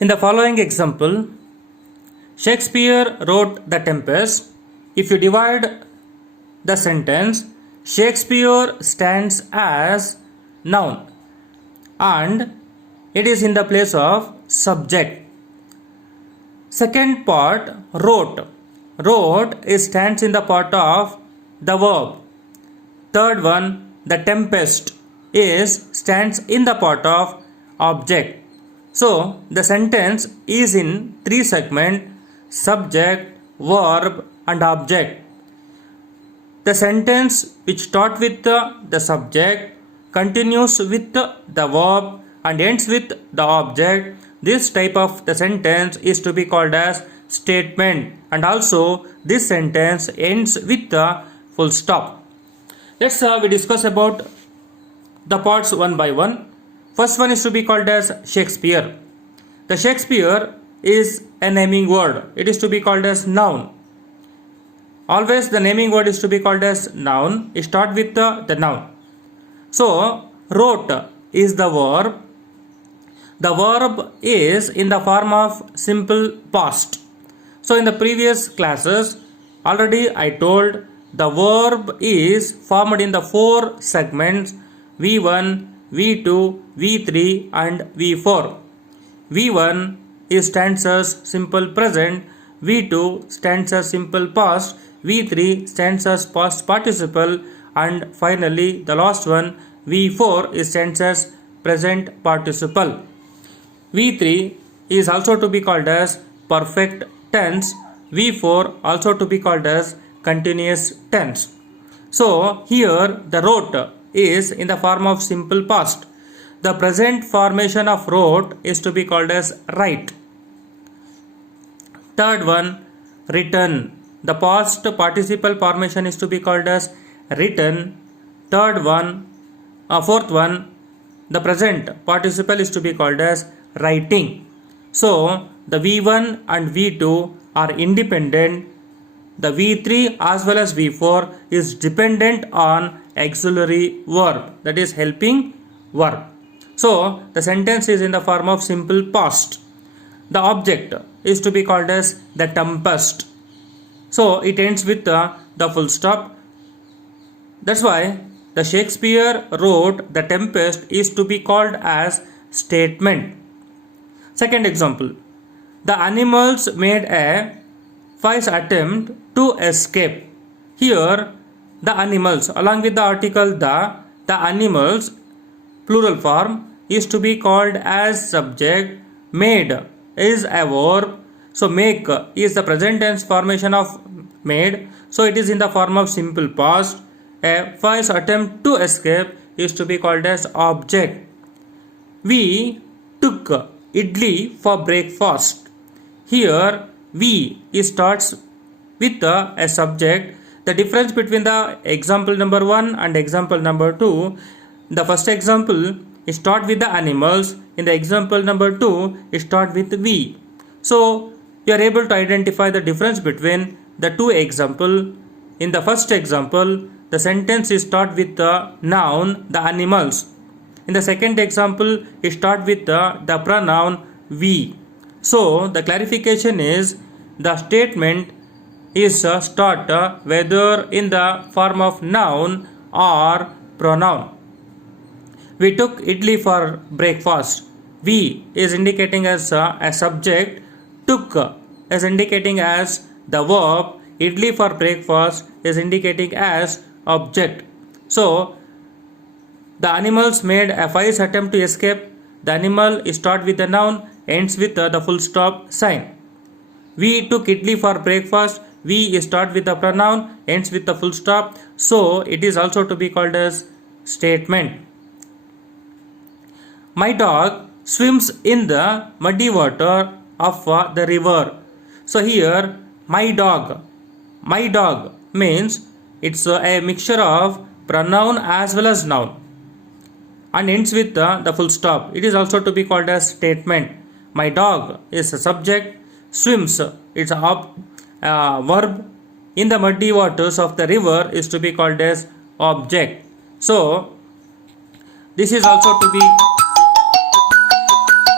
In the following example, Shakespeare wrote The Tempest. If you divide the sentence, Shakespeare stands as noun and it is in the place of subject. Second part, wrote. Wrote stands in the part of the verb. Third one, the tempest stands in the part of object. So the sentence is in three segments: subject, verb and object. The sentence which starts with the subject, continues with the verb and ends with the object. This type of the sentence is to be called as statement, and also this sentence ends with the full stop. Let's we discuss about the parts one by one. First one is to be called as Shakespeare. The Shakespeare is a naming word. It is to be called as noun. Always the naming word is to be called as noun. It starts with the noun. So wrote is the verb. The verb is in the form of simple past. So in the previous classes already I told the verb is formed in the four segments: V1, V2, V3 and V4. V1 stands as simple present, V2 stands as simple past, V3 stands as past participle, and finally the last one, V4, stands as present participle. V3 is also to be called as perfect tense, V4 also to be called as continuous tense. So here the wrote is in the form of simple past. The present formation of wrote is to be called as write. Third one, written. The past participle formation is to be called as written. Fourth one, the present participle is to be called as writing. So the V1 and V2 are independent. The V3 as well as V4 is dependent on auxiliary verb, that is helping verb. So the sentence is in the form of simple past. The object is to be called as the tempest. So it ends with the full stop. That's why the Shakespeare wrote The Tempest is to be called as statement. Second example, the animals made a wise attempt to escape. Here the animals along with the article the animals plural form is to be called as subject. Made is a verb. So make is the present tense formation of made. So it is in the form of simple past. A wise attempt to escape is to be called as object. We took idli for breakfast. Here we starts with a subject. The difference between the example number 1 and example number 2, the first example start with the animals. In the example number 2 start with we. So you are able to identify the difference between the two examples. In the first example, the sentence is start with the noun, the animals. In the second example, it start with the pronoun we. So the clarification is the statement is start whether in the form of noun or pronoun. We took idli for breakfast. We is indicating as a subject. Took is indicating as the verb. Idli for breakfast is indicating as object. So the animals made a wise attempt to escape. The animal start with the noun, ends with the full stop sign. We took idli for breakfast. We start with the pronoun, ends with the full stop. So it is also to be called as statement. My dog swims in the muddy water of the river. So here my dog means it's a mixture of pronoun as well as noun and ends with the full stop. It is also to be called as statement. My dog is a subject. Swims, it's a verb. In the muddy waters of the river is to be called as object. So this is also to be